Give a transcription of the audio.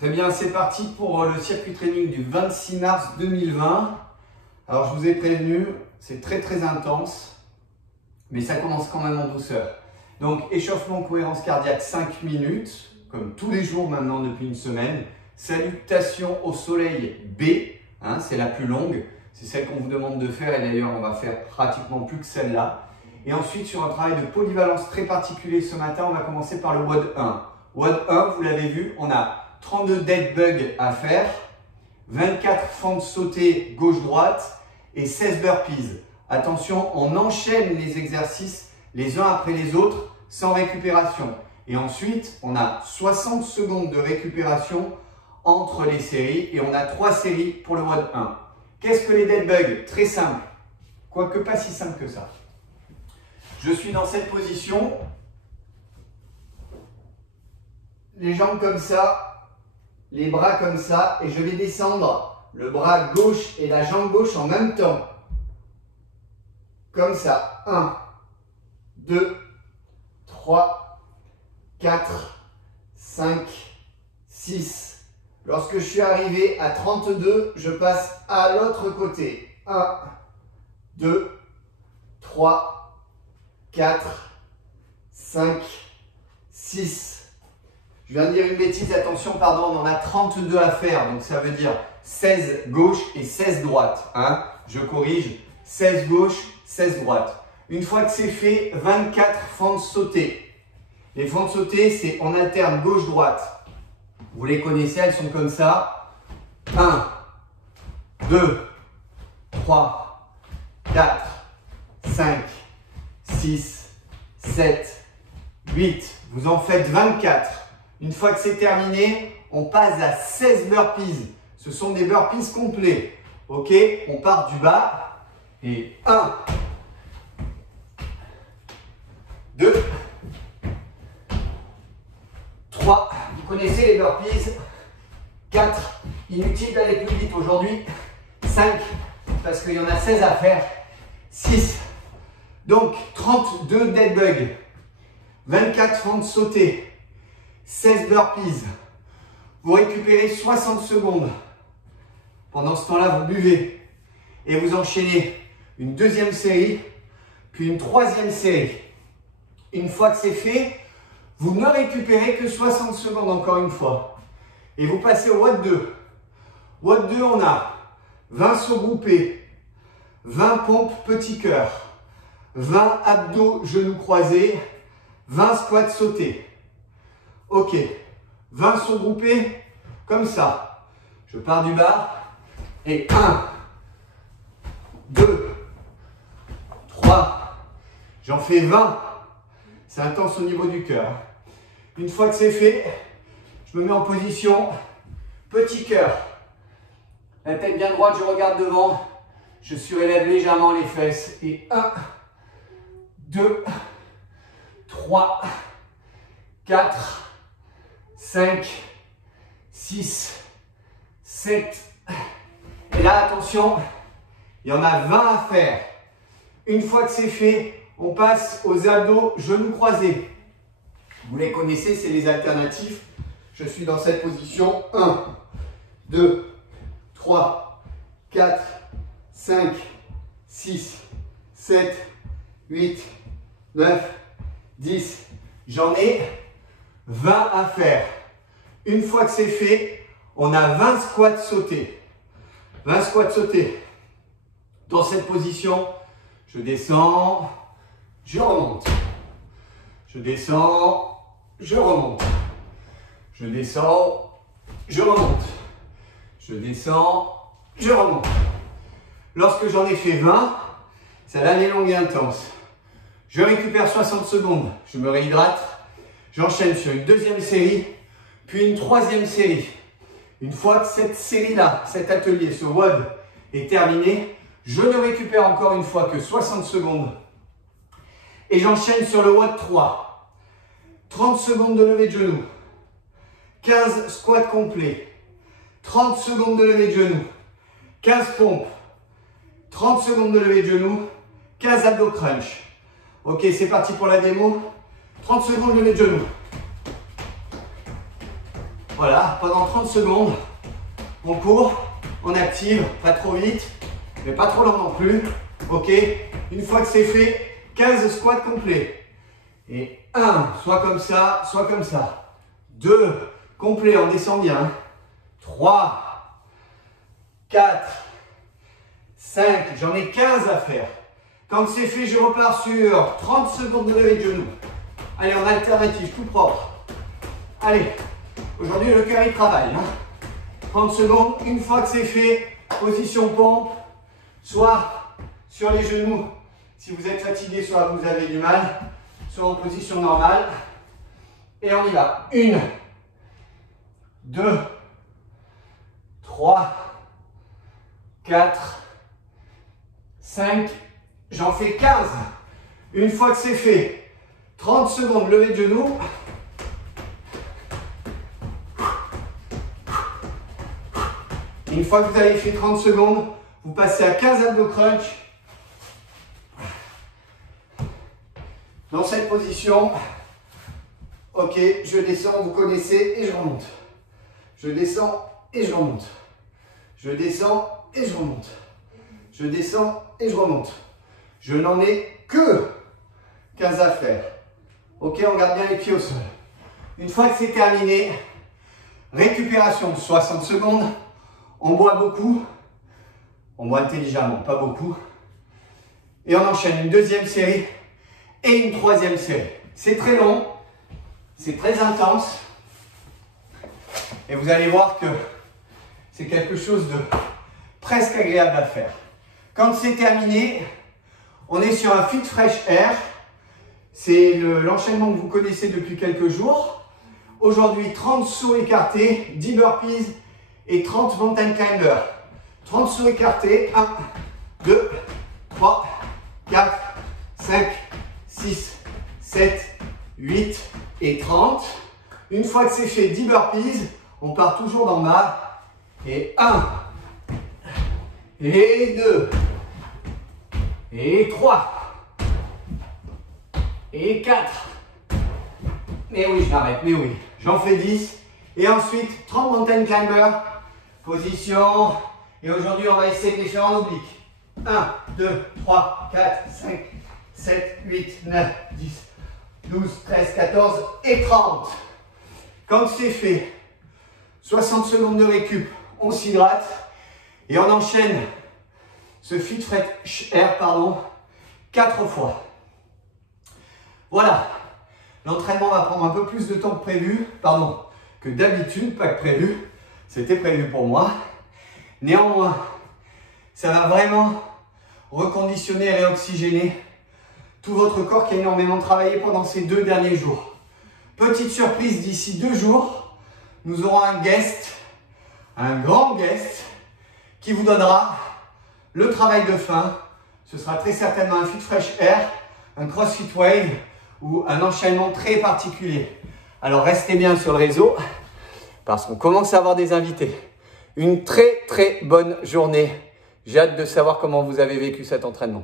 Très bien, c'est parti pour le circuit training du 26 mars 2020. Alors je vous ai prévenu, c'est très intense, mais ça commence quand même en douceur. Donc échauffement, cohérence cardiaque 5 minutes, comme tous les jours maintenant depuis une semaine. Salutation au soleil B, c'est la plus longue, c'est celle qu'on vous demande de faire et d'ailleurs on va faire pratiquement plus que celle-là. Et ensuite sur un travail de polyvalence très particulier ce matin, on va commencer par le WOD 1. WOD 1, vous l'avez vu, on a 32 dead bugs à faire, 24 fentes sautées gauche-droite et 16 burpees. Attention, on enchaîne les exercices les uns après les autres sans récupération. Et ensuite, on a 60 secondes de récupération entre les séries et on a 3 séries pour le WOD 1. Qu'est-ce que les dead bugs? Très simple, quoique pas si simple que ça. Je suis dans cette position, les jambes comme ça, les bras comme ça, et je vais descendre le bras gauche et la jambe gauche en même temps. Comme ça. 1, 2, 3, 4, 5, 6. Lorsque je suis arrivé à 32, je passe à l'autre côté. 1, 2, 3, 4, 5, 6. Je viens de dire une bêtise, attention, pardon, on en a 32 à faire, donc ça veut dire 16 gauche et 16 droite. Je corrige, 16 gauche, 16 droite. Une fois que c'est fait, 24 fentes sautées. Les fentes sautées, c'est on alterne gauche-droite. Vous les connaissez, elles sont comme ça. 1, 2, 3, 4, 5, 6, 7, 8. Vous en faites 24. Une fois que c'est terminé, on passe à 16 burpees. Ce sont des burpees complets. Ok, on part du bas. Et 1, 2, 3. Vous connaissez les burpees. 4. Inutile d'aller plus vite aujourd'hui. 5. Parce qu'il y en a 16 à faire. 6. Donc 32 dead bugs. 24 fentes sautées. 16 burpees. Vous récupérez 60 secondes. Pendant ce temps-là, vous buvez. Et vous enchaînez une deuxième série, puis une troisième série. Une fois que c'est fait, vous ne récupérez que 60 secondes encore une fois. Et vous passez au WOD 2. WOD 2, on a 20 sauts groupés, 20 pompes petit cœur, 20 abdos genoux croisés, 20 squats sautés. Ok, 20 sont groupés comme ça. Je pars du bas et 1, 2, 3, j'en fais 20. C'est intense au niveau du cœur. Une fois que c'est fait, je me mets en position petit cœur. La tête bien droite, je regarde devant. Je surélève légèrement les fesses. Et 1, 2, 3, 4, 5, 6, 7. Et là, attention, il y en a 20 à faire. Une fois que c'est fait, on passe aux abdos genoux croisés. Vous les connaissez, c'est les alternatifs. Je suis dans cette position. 1, 2, 3, 4, 5, 6, 7, 8, 9, 10. J'en ai 20 à faire. Une fois que c'est fait, on a 20 squats sautés. 20 squats sautés. Dans cette position, je descends, je remonte. Je descends, je remonte. Je descends, je remonte. Je descends, je remonte. Lorsque j'en ai fait 20, ça va aller long et intense. Je récupère 60 secondes, je me réhydrate. J'enchaîne sur une deuxième série, puis une troisième série. Une fois que cette série-là, cet atelier, ce WOD est terminé, je ne récupère encore une fois que 60 secondes. Et j'enchaîne sur le WOD 3. 30 secondes de levée de genoux. 15 squats complets. 30 secondes de levée de genoux. 15 pompes. 30 secondes de levée de genoux. 15 abdos crunch. Ok, c'est parti pour la démo. 30 secondes de levée de genoux. Voilà, pendant 30 secondes, on court, on active, pas trop vite, mais pas trop lent non plus. Ok, une fois que c'est fait, 15 squats complets. Et 1, soit comme ça, soit comme ça. 2, complet, on descend bien. 3, 4, 5, j'en ai 15 à faire. Quand c'est fait, je repars sur 30 secondes de levée de genoux. Allez, en alternative, tout propre. Allez, aujourd'hui le cœur il travaille. 30 secondes, une fois que c'est fait, position pompe, soit sur les genoux si vous êtes fatigué, soit vous avez du mal, soit en position normale. Et on y va. 1, 2, 3, 4, 5, j'en fais 15. Une fois que c'est fait, 30 secondes, levée de genoux. Une fois que vous avez fait 30 secondes, vous passez à 15 abdos crunch. Dans cette position, ok, je descends, vous connaissez, et je remonte. Je descends et je remonte. Je descends et je remonte. Je descends et je remonte. Je n'en ai que 15 à faire. Ok, on garde bien les pieds au sol. Une fois que c'est terminé, récupération 60 secondes. On boit beaucoup. On boit intelligemment, pas beaucoup. Et on enchaîne une deuxième série et une troisième série. C'est très long, c'est très intense. Et vous allez voir que c'est quelque chose de presque agréable à faire. Quand c'est terminé, on est sur un Fit Fresh Air. C'est l'enchaînement que vous connaissez depuis quelques jours. Aujourd'hui, 30 sauts écartés, 10 burpees et 30 mountain climbers. 30 sauts écartés, 1, 2, 3, 4, 5, 6, 7, 8 et 30. Une fois que c'est fait, 10 burpees, on part toujours d'en bas. Et 1, et 2, et 3, et 4. Mais oui, je m'arrête, mais oui. J'en fais 10. Et ensuite, 30 mountain climbers. Position. Et aujourd'hui, on va essayer de les faire en oblique. 1, 2, 3, 4, 5, 7, 8, 9, 10, 12, 13, 14 et 30. Quand c'est fait, 60 secondes de récup, on s'hydrate et on enchaîne ce Fit Fresh Air, 4 fois. Voilà. L'entraînement va prendre un peu plus de temps que prévu, que d'habitude, pas que prévu. C'était prévu pour moi. Néanmoins, ça va vraiment reconditionner et réoxygéner tout votre corps qui a énormément travaillé pendant ces 2 derniers jours. Petite surprise, d'ici 2 jours, nous aurons un guest, un grand guest, qui vous donnera le travail de fin. Ce sera très certainement un Fit Fresh Air, un CrossFit Wave ou un enchaînement très particulier. Alors restez bien sur le réseau parce qu'on commence à avoir des invités. Une très très bonne journée. J'ai hâte de savoir comment vous avez vécu cet entraînement.